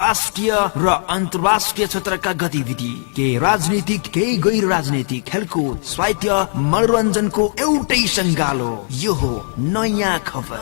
राष्ट्रिय र अन्तर्राष्ट्रिय क्षेत्रका गतिविधि, केही राजनीतिक, केही गैर राजनीतिक, खेलकुद, साहित्य, मनोरञ्जनको एउटै सङ्गालो। यो हो नयाँ खबर।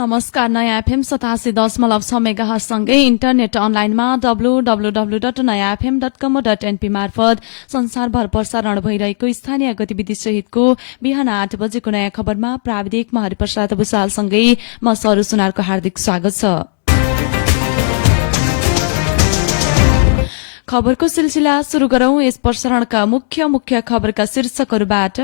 नमस्कार, नयाँ एफएम 87.6 मेगाहर्ज सँगै इन्टरनेट अनलाइनमा www.nayafm.com.np मार्फत संसारभर प्रसारण भइरहेको स्थानीय गतिविधि सहितको बिहान 8 बजेको नयाँ खबरमा प्राविधिक हरिप्रसाद भूषालसँगै म सरू सुनारको हार्दिक स्वागत छ। खबरको सिलसिला शुरू गरौं। यस प्रसारणका मुख्य खबरका शीर्षकहरूबाट।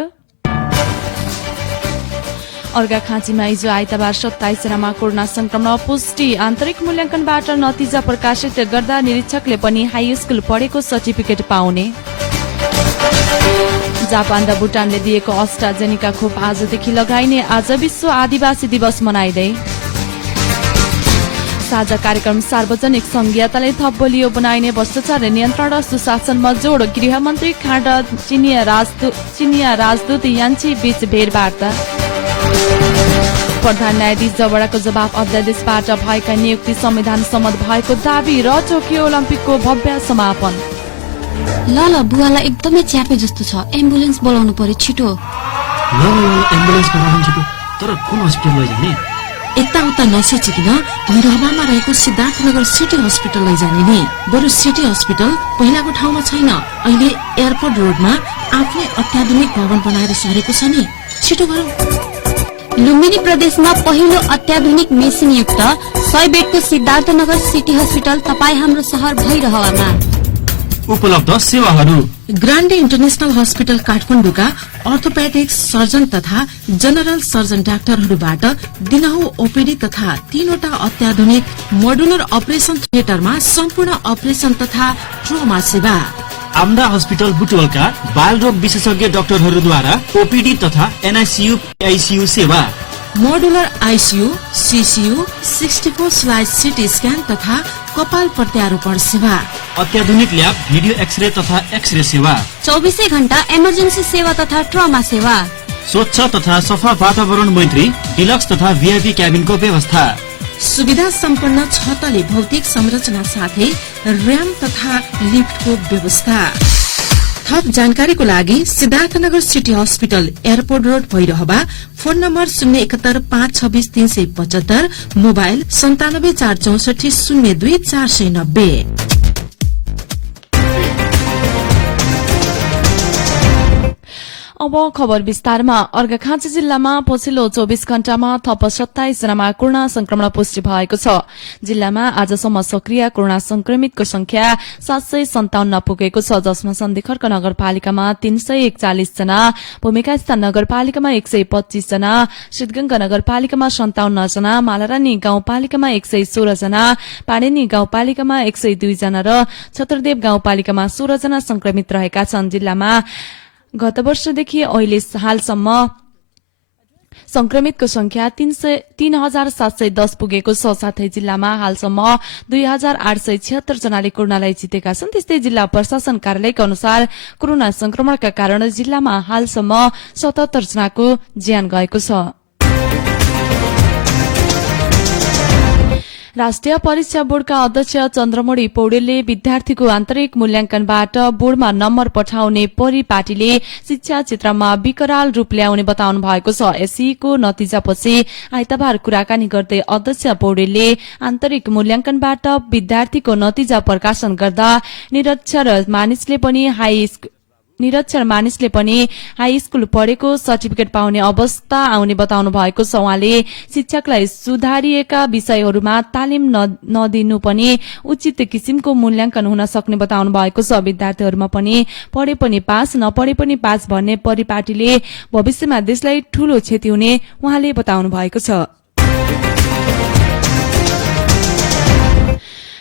अर्घाखाँचीमा हिजो आइतबार 27 जनामा कोरोना संक्रमण पुष्टि। आन्तरिक मूल्याङ्कनबाट नतिजा प्रकाशित गर्दा निरीक्षकले पनि हाई स्कूल पढेको सर्टिफिकेट पाउने। जापान र भुटानले दिएको अस्ट्राजेनिका खोप आजदेखि लगाइने। आज विश्व आदिवासी दिवस मनाइँदै। साझा कार्यक्रम सार्वजनिक संघीयताले थप बलियो बनाइने। भ्रष्टाचार नियन्त्रण र सुशासनमा जोड। गृहमन्त्री खाँड चिनिया राजदूत यान्छी बीच भेटवार्ता। प्रधान न्यायाधीश जबडाको जवाब अध्यादेशबाट भएका नियुक्ति संविधान सम्मत भएको दावी र टोकियो ओलम्पिकको भव्य समापन। ल बुवालाई एकदमै च्यापे जस्तो छ, एम्बुलेन्स बोलाउनु पर्यो छिटो। ल एम्बुलेन्स बोलाउनु छिटो, तर कुन हस्पिटल लैजाने? यताउता नसोचिकन भैरहवामा रहेको सिद्धार्थनगर सिटी हस्पिटल लैजाने नि। बरु सिटी हस्पिटल पहिलाको ठाउँमा छैन, अहिले एयरपोर्ट रोडमा आफ्नै अत्याधुनिक भवन बनाएर सरेको छ नि। छिटो गरौँ। लुम्बिनी प्रदेशमा पहिलो अत्याधुनिक मेसिनयुक्त 100 बेडको सिद्धार्थनगर सिटी हस्पिटल तपाईँ हाम्रो शहर भैरहवामा। उपलब्ध सेवाहरू। ग्रान्डे इन्टरनेशनल हस्पिटल काठमाडौँका अर्थोपेडिक्स सर्जन तथा जनरल सर्जन डाक्टरहरूबाट दिनहु ओपीडी तथा 3वटा अत्याधुनिक मोडुलर अपरेशन थिएटरमा सम्पूर्ण अपरेशन तथा ट्रोमा सेवा। आम्दा हस्पिटल बुटवलका बालरोग विशेषज्ञ डाक्टरहरूद्वारा ओपीडी तथा एनआईसीयू आईसीयू सेवा। Modular ICU, CCU, 64 slice CT scan तथा कपाल प्रत्यारोपण सेवा। अत्याधुनिक ल्याब, भिडियो एक्सरे तथा एक्सरे सेवा। 24 घण्टा इमर्जेन्सी सेवा तथा ट्रमा सेवा। स्वच्छ तथा सफा वातावरण मैत्री, डिलक्स तथा वीआईपी क्याबिनको व्यवस्था। सुविधा सम्पन्न 6 तले भौतिक संरचना साथै र्याम्प तथा लिफ्टको व्यवस्था। थप जानकारीको लागि Siddharthnagar city hospital, airport road, Bhairahawa. Phone number 071262375, mobile 9746402490। अब खबर विस्तारमा। अर्घाखाँची जिल्लामा पछिल्लो 24 घण्टामा थप 27 जनामा कोरोना संक्रमण पुष्टि भएको छ। जिल्लामा आजसम्म सक्रिय कोरोना संक्रमितको संख्या 757 पुगेको छ, जसमा सन्धिखर्क नगरपालिकामा 341 जना, भूमिकास्थान नगरपालिकामा 125 जना, सिद्धगंगा नगरपालिकामा 57 जना, मालारानी गाउँपालिकामा 116 जना, पाडेनी गाउँपालिकामा 102 जना र छत्रदेव गाउँपालिकामा 16 जना संक्रमित रहेका छन्। जिल्लामा गत वर्षदेखि अहिले हालसम्म संक्रमितको संख्या 3710 पुगेको छ। साथै जिल्लामा हालसम्म 2876 जनाले कोरोनालाई जितेका छन्। त्यस्तै जिल्ला प्रशासन कार्यालयका अनुसार कोरोना संक्रमणका कारण जिल्लामा हालसम्म 77 जनाको ज्यान गएको छ। राष्ट्रिय परीक्षा बोर्डका अध्यक्ष चन्द्रमणि पौडेलले विद्यार्थीको आन्तरिक मूल्याङ्कनबाट बोर्डमा नम्बर पठाउने परिपाटीले शिक्षा क्षेत्रमा विकराल रूप ल्याउने बताउनु भएको छ। एसईको नतिजापछि आइतबार कुराकानी गर्दै अध्यक्ष पौडेलले आन्तरिक मूल्याङ्कनबाट विद्यार्थीको नतिजा प्रकाशन गर्दा निरक्षर मानिसले पनि निरक्षर मानिसले पनि हाई स्कूल पढेको सर्टिफिकेट पाउने अवस्था आउने बताउनु भएको छ। उहाँले शिक्षकलाई सुधारिएका विषयहरूमा तालिम नदिनु पनि उचित किसिमको मूल्याङ्कन हुन सक्ने बताउनु भएको छ। विद्यार्थीहरूमा पनि पढे पनि पास नपढे पनि पास भन्ने परिपाटीले भविष्यमा देशलाई ठूलो क्षति हुने उहाँले बताउनु भएको छ।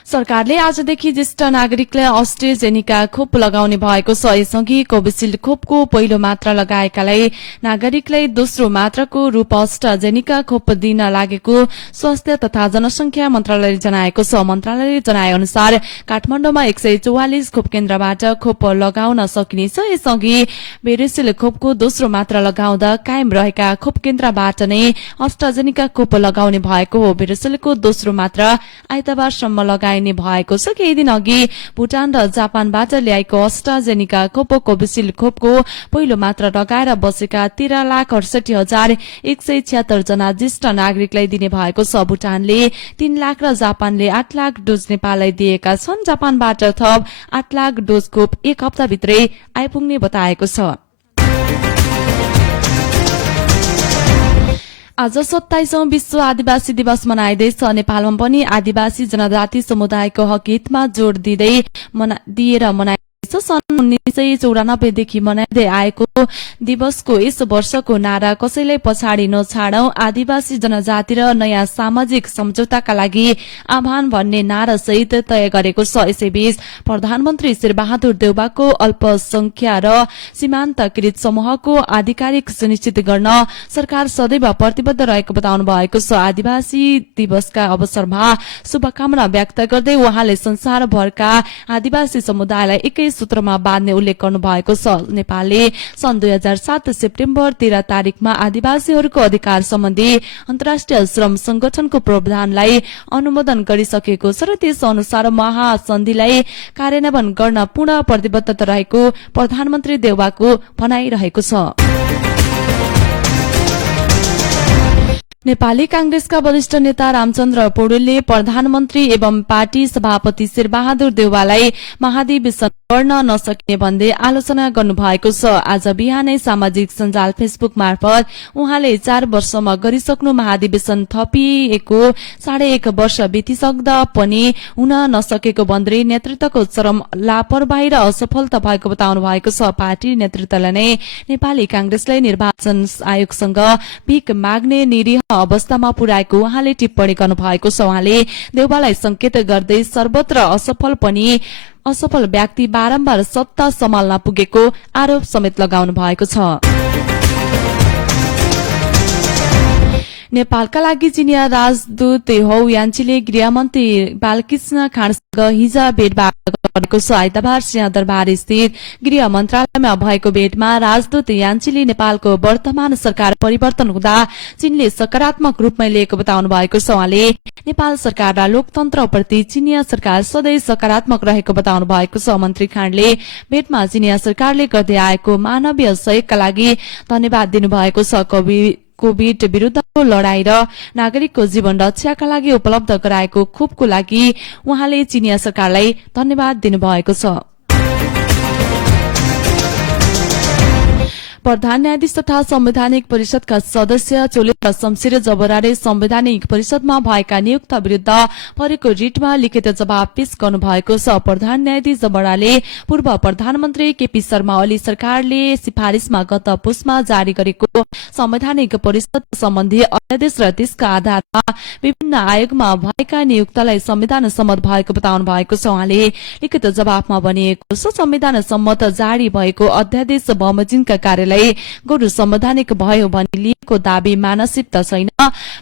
सरकारले आजदेखि ज्येष्ठ नागरिकलाई अस्ट्राजेनिका खोप लगाउने भएको छ। यसअघि कोभिशिल्ड खोपको पहिलो मात्रा लगाएकालाई नागरिकलाई दोस्रो मात्राको रूप अस्ट्राजेनिका खोप दिन लागेको स्वास्थ्य तथा जनसंख्या मन्त्रालयले जनाएको छ। मन्त्रालयले जनाए अनुसार काठमाडौँमा 144 खोप केन्द्रबाट खोप लगाउन सकिनेछ। यसअघि भेरोसिल खोपको दोस्रो मात्रा लगाउँदा कायम रहेका खोप केन्द्रबाट नै अस्ट्राजेनिका खोप लगाउने भएको हो। भेरोसिलको दोस्रो मात्रा आइतबारसम्म लगाइने भएको छ। केही दिन अघि भुटान र जापानबाट ल्याएको अस्ट्राजेनिका खोप कोभिशिल्ड खोपको पहिलो मात्रा लगाएर बसेका 13,68,176 जना ज्येष्ठ नागरिकलाई दिने भएको छ। भुटानले 3 लाख र जापानले 8 लाख डोज नेपाललाई दिएका छन्। जापानबाट थप 8 लाख डोज खोप एक हप्ताभित्रै आइपुग्ने बताएको छ। आज 27औं विश्व आदिवासी दिवस मनाइँदैछ। नेपालमा पनि आदिवासी जनजाति समुदायको हक हितमा जोड़ दिएर मनाइन्छ। सन् 1994 देखि मनाइँदै आएको दिवसको यस वर्षको नारा कसैलाई पछाडि नछाडौं, आदिवासी जनजाति र नयाँ सामाजिक सम्झौताका लागि आह्वान भन्ने नारा सहित तय गरेको छ। यसैबीच प्रधानमन्त्री शेरबहादुर देउवाको अल्पसंख्या र सीमान्तकृत समूहको आधिकारिक सुनिश्चित गर्न सरकार सदैव प्रतिबद्ध रहेको बताउनु भएको छ। आदिवासी दिवसका अवसरमा शुभकामना व्यक्त गर्दै उहाँले संसारभरका आदिवासी समुदायलाई एकै सूत्रमा बाँध्ने उल्लेख गर्नु भएको छ। नेपालले सन् 2007 सेप्टेम्बर 13 तारिकमा आदिवासीहरूको अधिकार सम्बन्धी अन्तर्राष्ट्रिय श्रम संगठनको प्रावधानलाई अनुमोदन गरिसकेको छ र त्यस अनुसार महासन्धिलाई कार्यान्वयन गर्न पूर्ण प्रतिबद्धता रहेको प्रधानमन्त्री देउवाको भनाइरहेको छ। नेपाली कांग्रेसका वरिष्ठ नेता रामचन्द्र पौडेलले प्रधानमन्त्री एवं पार्टी सभापति शेरबहादुर देउवालाई महाधिवेशन गर्न नसकिने भन्दै आलोचना गर्नुभएको छ। आज बिहानै सामाजिक सञ्जाल फेसबुक मार्फत उहाँले 4 वर्षमा गरिसक्नु महाधिवेशन थपिएको 1.5 वर्ष बितिसक्दा पनि हुन नसकेको भन्दै नेतृत्वको चरम लापरवाही र असफलता भएको बताउनु भएको छ। पार्टी नेतृत्वले नै नेपाली कांग्रेसलाई निर्वाचन आयोगसँग भीख माग्ने निरीह अवस्थामा पुर्याएको उहाँले टिप्पणी गर्नु भएको छ। उहाँले देउवालाई संकेत गर्दै सर्वत्र असफल व्यक्ति बारम्बार सत्ता सम्हाल्न पुगेको आरोप समेत लगाउनु भएको छ। नेपालका लागि चिनिया राजदूत हौ यान्छीले गृहमन्त्री बालकृष्ण खाँडसँग हिज भेटवार्ता गरेको छ। आइतबार सिंहदरबार स्थित गृह मन्त्रालयमा भएको भेटमा राजदूत यान्छीले नेपालको वर्तमान सरकार परिवर्तन हुँदा चीनले सकारात्मक रूपमा लिएको बताउनु भएको छ। उहाँले नेपाल सरकार र लोकतन्त्रप्रति चिनिया सरकार सधैँ सकारात्मक रहेको बताउनु भएको छ। मन्त्री खाँडले भेटमा चिनिया सरकारले गर्दै आएको मानवीय सहयोगका लागि धन्यवाद दिनुभएको छ। कोभिड विरूद्धको लड़ाई र नागरिकको जीवन रक्षाका लागि उपलब्ध गराएको खोपको लागि उहाँले चिनिया सरकारलाई धन्यवाद दिनुभएको छ। प्रधान न्यायाधीश तथा संवैधानिक परिषदका सदस्य चोलेन्द्र शमशेर जबराले संवैधानिक परिषदमा भएका नियुक्त विरूद्ध परेको रिटमा लिखित जवाब पेश गर्नु भएको छ। प्रधान न्यायाधीश जबराले पूर्व प्रधानमन्त्री केपी शर्मा ओली सरकारले सिफारिशमा गत पुसमा जारी गरेको संवैधानिक परिषद सम्बन्धी अध्यादेश र त्यसका आधारमा विभिन्न आयोगमा भएका नियुक्तलाई संविधान सम्मत भएको बताउनु भएको छ। उहाँले लिखित जवाबमा भनिएको छ, संविधान सम्मत जारी भएको अध्यादेश बमोजिमका कार्यालय गैर संवैधानिक भयो भनी लिएको दावी मानसिकता छैन।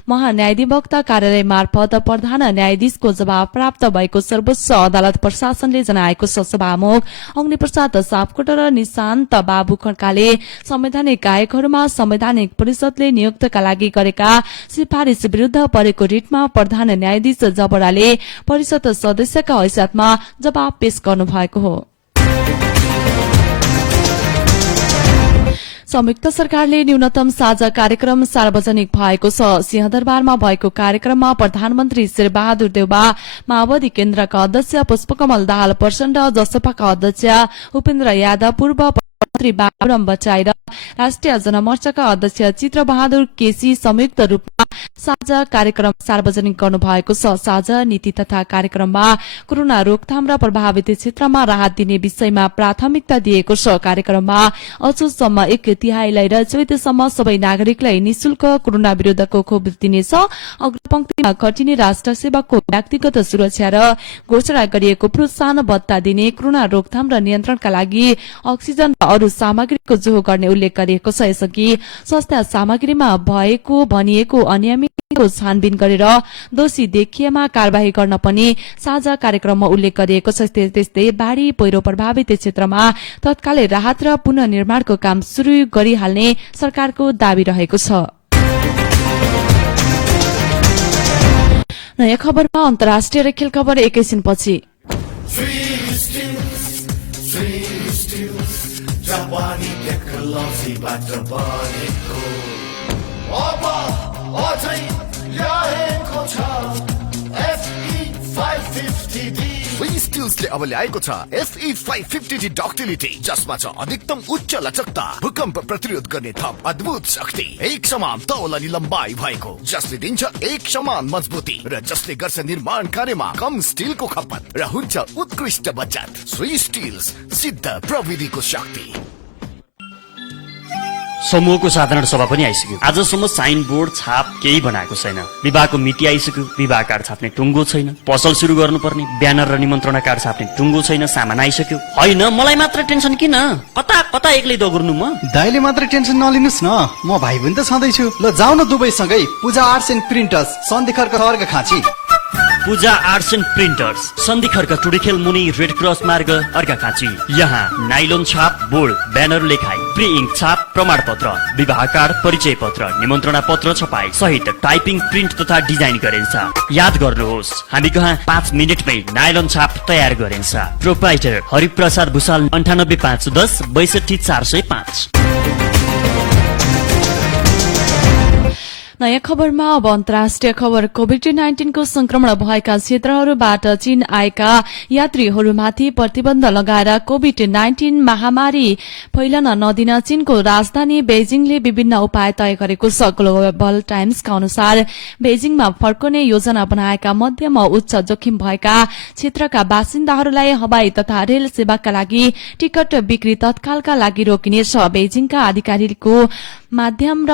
महान्यायाधिवक्ता कार्यालय मार्फत प्रधान न्यायाधीशको जवाब प्राप्त भएको सर्वोच्च अदालत प्रशासनले जनाएको छ। सभामुख अग्निप्रसाद सापकोटा र निशान्त बाबु खड्काले संवैधानिक आयोगहरूमा संवैधानिक परिषदले नियुक्तका लागि गरेका सिफारिश विरूद्ध परेको रिटमा प्रधान न्यायाधीश जबराले परिषद सदस्यका हैसियतमा जवाब पेश गर्नु भएको हो। संयुक्त सरकारले न्यूनतम साझा कार्यक्रम सार्वजनिक भएको छ। सिंहदरबारमा भएको कार्यक्रममा प्रधानमन्त्री शेरबहादुर देउवा, माओवादी केन्द्रका अध्यक्ष पुष्पकमल दाहाल प्रचण्ड, जसपाका अध्यक्ष उपेन्द्र यादव, पूर्व मन्त्री बाबुराम भट्टराई र राष्ट्रिय जनमोर्चाका अध्यक्ष चित्र बहादुर केसी संयुक्त रूपमा साझा कार्यक्रम सार्वजनिक गर्नु भएको छ। साझा नीति तथा कार्यक्रममा कोरोना रोकथाम र प्रभावित क्षेत्रमा राहत दिने विषयमा प्राथमिकता दिएको छ। कार्यक्रममा असोजसम्म 1/3 र चैतसम्म सबै नागरिकलाई निशुल्क कोरोना विरुद्धको खोप दिनेछ। अग्रपंक्तिमा खटिने राष्ट्र सेवकको व्यक्तिगत सुरक्षा र घोषणा गरिएको प्रोत्साहन भत्ता दिने, कोरोना रोकथाम र नियन्त्रणका लागि अक्सिजन र अरू सामग्रीको जोहो गर्ने उल्लेख गरिएको छ। यसअघि स्वास्थ्य सामग्रीमा भनिएको अनियमितताको छानबिन गरेर दोषी देखिएमा कार्यवाही गर्न पनि साझा कार्यक्रममा उल्लेख गरिएको छ। त्यस्तै बाढ़ी पहिरो प्रभावित क्षेत्रमा तत्कालै राहत र पुनर्निर्माणको काम शुरू गरिहाल्ने सरकारको दावी रहेको छ। नयाँ खबरमा अन्तर्राष्ट्रिय र खेल खबर एकैछिनपछि। स्टिल्सले अब ल्याएको छ FE 550D डक्टिलिटी, जसमा छ अधिकतम उच्च लचकता, भूकम्प प्रतिरोध गर्ने थप अद्भुत शक्ति, एक समान तौल अनि लम्बाई भएको, जसले दिन्छ एक समान मजबुती र जसले गर्छ निर्माण कार्यमा कम स्टिलको खपत र हुन्छ उत्कृष्ट बचत। स्विस स्टिल्स, सिद्ध प्रविधिको शक्ति। समूहको साधारण सभा पनि आइसक्यो। आजसम्म साइन बोर्ड छाप केही बनाएको छैन। विवाहको मिति आइसक्यो, विवाह कार्ड छाप्ने टुङ्गो छैन। पसल सुरु गर्नुपर्ने ब्यानर र निमन्त्रणा कार्ड छाप्ने टुङ्गो छैन। सामान आइसक्यो। होइन, मलाई मात्र टेन्सन किन? कता कता एक्लै दगुर्नु म? दाइले मात्र टेन्सन नलिनुस् न, म भाइ पनि त छँदैछु। ल जाऊ न दुबई सँगै पूजा आर्ट्स एन्ड प्रिन्टर्स, सन्धिखर्क अर्घ खाँची। पूजा arts and printers, Sandhikharka Tundikhel मुनि, रेड क्रस मार्ग, अर्घाखाँची। यहाँ नाइलोन छाप, बोर्ड, ब्यानर लेखाई, प्री इङ्क छाप, प्रमाण पत्र, विवाह कार्ड, परिचय पत्र, निमन्त्रणा पत्र छपाई सहित टाइपिङ, प्रिन्ट तथा डिजाइन गरिन्छ। याद गर्नुहोस्, हामी कहाँ 5 मिनटमै नाइलोन छाप तयार गरिन्छ। प्रोप्राइटर हरिप्रसाद भुसाल, 98510 62 405। नयाँ खबरमा अब अन्तर्राष्ट्रिय खबर। कोभिड-19 को संक्रमण भएका क्षेत्रहरूबाट चीन आएका यात्रीहरूमाथि प्रतिबन्ध लगाएर कोभिड-19 महामारी फैलन नदिन चीनको राजधानी बेजिङले विभिन्न उपाय तय गरेको छ। ग्लोबल टाइम्सका अनुसार बेजिङमा फर्कने योजना बनाएका मध्यम उच्च जोखिम भएका क्षेत्रका बासिन्दाहरूलाई हवाई तथा रेल सेवाका लागि टिकट बिक्री तत्कालका लागि रोकिनेछ। बेजिङका अधिकारीको मध्यम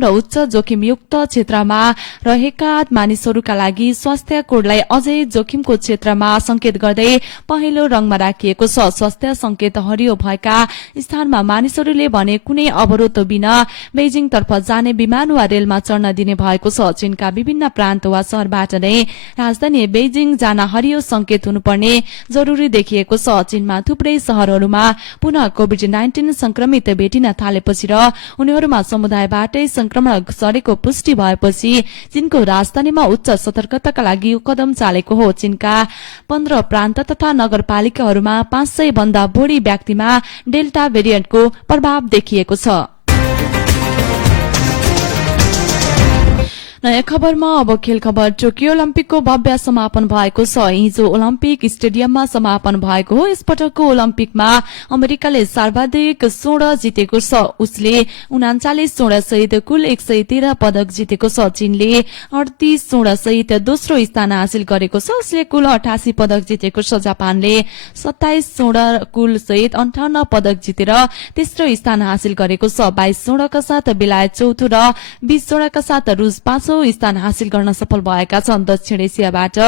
र उच्च जोखिमयुक्त क्षेत्रमा रहेका मानिसहरूका लागि स्वास्थ्य कोडलाई अझै जोखिमको क्षेत्रमा संकेत गर्दै पहिलो रंगमा राखिएको छ। स्वास्थ्य संकेत हरियो भएका स्थानमा मानिसहरूले भने कुनै अवरोध बिना बेजिङतर्फ जाने विमान वा रेलमा चढ्न दिने भएको छ। चीनका विभिन्न प्रान्त वा शहरबाट नै राजधानी बेजिङ जान हरियो संकेत हुनुपर्ने जरूरी देखिएको छ। चीनमा थुप्रै शहरहरूमा पुनः कोभिड-19 संक्रमित भेटिन थालेपछि र उनीहरूमा समुदायबाटै संक्रमण सरेको पुष्टि भएपछि चीनको राजधानीमा उच्च सतर्कताका लागि कदम चालेको हो। चीनका 15 प्रान्त तथा नगरपालिकाहरूमा 500 भन्दा बढी व्यक्तिमा डेल्टा भेरिएन्टको प्रभाव देखिएको छ। नयाँ खबरमा अब खेल खबर। टोकियो ओलम्पिकको भव्य समापन भएको छ। हिजो ओलम्पिक स्टेडियममा समापन भएको हो। यसपटकको ओलम्पिकमा अमेरिकाले सर्वाधिक स्वर्ण जितेको छ। उसले 39 स्वर्ण सहित कुल 113 पदक जितेको छ। चीनले 38 स्वर्ण सहित दोस्रो स्थान हासिल गरेको छ। उसले कुल 88 पदक जितेको छ। जापानले 27 स्वर्ण कुल सहित 58 पदक जितेर तेस्रो स्थान हासिल गरेको छ। 22 स्वर्णका साथ बेलायत चौथो र 20 स्वर्णका साथ रूस पाँचौं स्थान हासिल गर्न सफल भएका छन्। दक्षिण एसियाबाट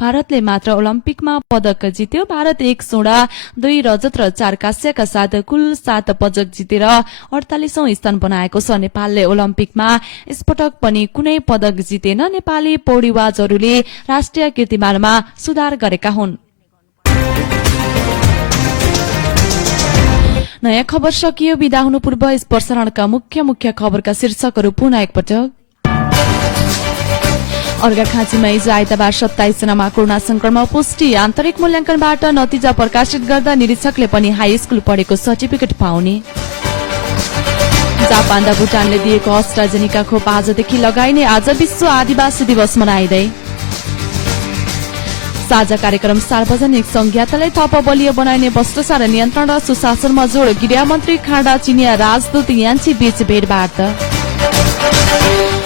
भारतले मात्र ओलम्पिकमा पदक जित्यो। भारत 1 स्वर्ण 2 रजत र 4 कांस्यका साथ कुल 7 पदक जितेर 48औं स्थान बनाएको छ। नेपालले ओलम्पिकमा यसपटक पनि कुनै पदक जितेन। नेपाली पौडीबाजहरूले राष्ट्रिय कीर्तिमानमा सुधार गरेका हुन्। नयाँ खबर सकियो। विदा हुनु पूर्व यस प्रसारणका मुख्य खबरका शीर्षकहरू पुनः एकपटक। अर्घाखाँचीमा हिजो आइतबार 27 जनामा कोरोना संक्रमण पुष्टि। आन्तरिक मूल्याङ्कनबाट नतिजा प्रकाशित गर्दा निरीक्षकले पनि हाई स्कुल पढेको सर्टिफिकेट पाउने। जापान र भुटानले दिएको अस्ट्राजेनिका खोप आजदेखि लगाइने। आज विश्व आदिवासी दिवस मनाइँदै। साझा कार्यक्रम सार्वजनिक संज्ञातालाई थप बलियो बनाइने भ्रष्टाचार नियन्त्रण र सुशासनमा जोड़ गृहमन्त्री खाँडा चिनिया राजदूत यान्छी बीच भेटवार्ता।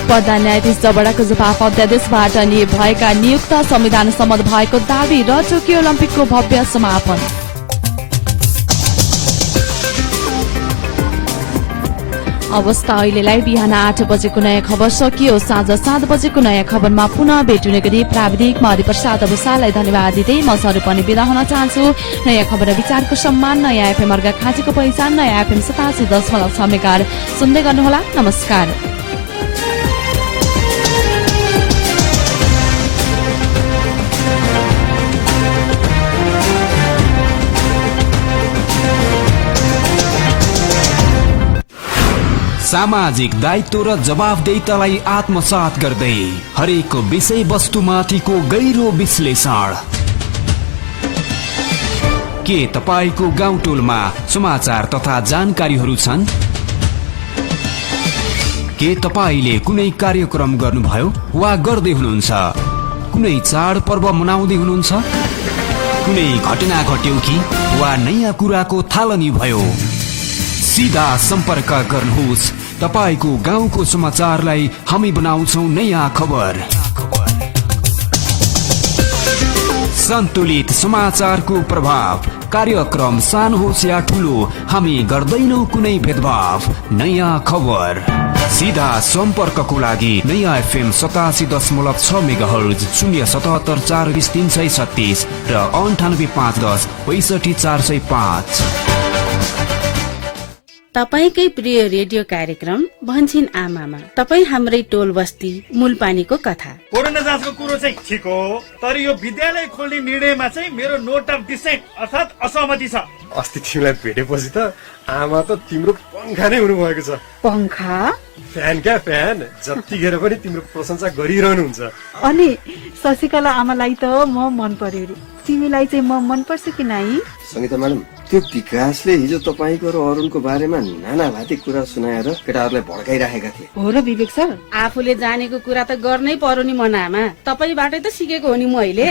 प्रधान न्यायाधीश जबडाको जवाफ अध्यादेशबाट भएका नियुक्त संविधान सम्मत भएको दावी र टोकियो ओलम्पिकको भव्य समापन। अवस्था अहिलेलाई बिहान 8 बजेको नयाँ खबर सकियो। साँझ 7 बजेको नयाँ खबरमा पुनः भेटुने गरी प्राविधिकमा हरिप्रसाद अवसाललाई धन्यवाद दिँदै म सरू पनि बिदा हुन चाहन्छु। नयाँ खबर र विचारको सम्मान, नयाँ एफएम अर्घाखाँचीको पहिचान, नयाँ एफएम 87.6 मेगाहर्ज सुन्दै गर्नुहोला। नमस्कार। सामाजिक दायित्व र जवाफदेहितालाई आत्मसात गर्दै हरेक विषय वस्तुमाथिको गहिरो विश्लेषण। के तपाईको गाउँटोलमा समाचार तथा जानकारीहरू छन्? के तपाईले कुनै कार्यक्रम गर्नुभयो वा गर्दै हुनुहुन्छ? कुनै चाडपर्व मनाउँदै हुनुहुन्छ? कुनै घटना घट्यो कि वा नयाँ कुराको थालनी भयो? सीधा सम्पर्क गर्नुहोस्। तपाईको गाउँको समाचारलाई हामी बनाउँछौ नयाँ खबर। सन्तुलित समाचारको प्रभाव। कार्यक्रम सानो होस् या ठुलो, हामी गर्दैनौ कुनै भेदभाव। नयाँ खबर। सीधा सम्पर्कको लागि नयाँ एफएम 87.6 मेगाहर्ज 077 420 336 र 98 510 65 405। तपाईकै प्रिय रेडियो कार्यक्रम भन्छिन् आमामा। तपाई हाम्रै टोल बस्ती मूलपानीको कथा। कोरोना जाँचको कुरो चाहिँ ठिक हो, तर यो विद्यालय खोल्ने निर्णयमा चाहिँ मेरो नोट अफ डिसेन्ट अर्थात् असहमति छ। अस्ति तिमीलाई भेटेपछि त आमा त तिम्रो पंखा नै हुनुभएको छ। पंखा? फ्यान क्या फ्यान। जतिखेर पनि तिम्रो प्रशंसा गरिरहनुहुन्छ। अनि शशिकला आमालाई त म मन पर्यो रे, तिमीलाई चाहिँ म मन पर्छ कि नाइ? संगीता म्याडम, त्यो विकासले हिजो तपाईको र अरुणको बारेमा नानाभाती कुरा सुनाएर केटाहरूलाई भड्काइराखेका थिए। हो र विवेक सर? आफूले जानेको कुरा त गर्नै पर्यो नि मनामा। तपाईबाटै त सिकेको हो नि म अहिले।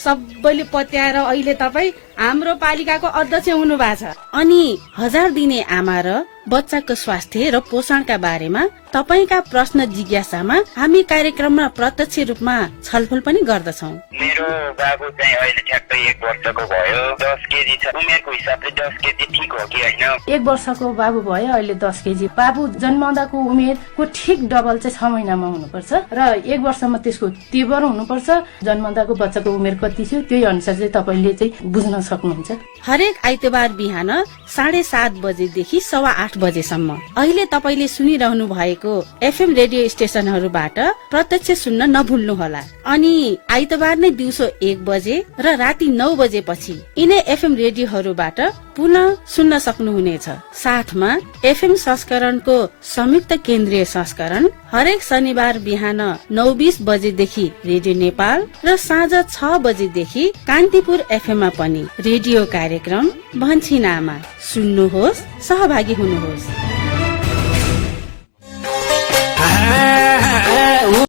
सबैले पत्याएर अहिले तपाई हाम्रो पालिकाको अध्यक्ष हुनु भएको छ। अनि 1000 दिने आमा र बच्चाको स्वास्थ्य र पोषणका बारेमा तपाईका प्रश्न जिज्ञासामा हामी कार्यक्रममा प्रत्यक्ष रूपमा छलफल पनि गर्दछौ। मेरो बाबु चाहिँ अहिले ठ्याक्कै 1 वर्षको भयो, 10 केजी छ। उमेरको हिसाबले 10 केजी ठिक हो कि हैन? 1 वर्षको बाबु भयो, अहिले 10 केजी। बाबु जन्माउँदाको उमेरको ठिक डबल चाहिँ 6 महिनामा हुनुपर्छ र 1 वर्षमा त्यसको तीव्र हुनुपर्छ। जन्माउँदाको बच्चाको उमेर कति छ त्यही अनुसार चाहिँ तपाईले चाहिँ बुझ्न सक्नुहुन्छ। हरेक आइतबार बिहान 7:30 बजेदेखि 8:15 बजेसम्म अहिले तपाईले सुनिरहनु भएको एफएम रेडियो स्टेशनहरूबाट प्रत्यक्ष सुन्न नभुल्नुहोला। अनि आइतबार नै दिउँसो 1 बजे र राति 9 बजेपछि यिनै एफएम रेडियोहरूबाट पुनः सुन्न सक्नुहुनेछ। साथमा एफएम संस्करणको संयुक्त केन्द्रीय संस्करण हरेक शनिबार बिहान 9:20 बजेदेखि रेडियो नेपाल र साँझ 6 बजेदेखि कान्तिपुर एफएममा पनि रेडियो कार्यक्रम भन्छिन् आमा। सुन्नुहोस्, सहभागी हुनुहोस्।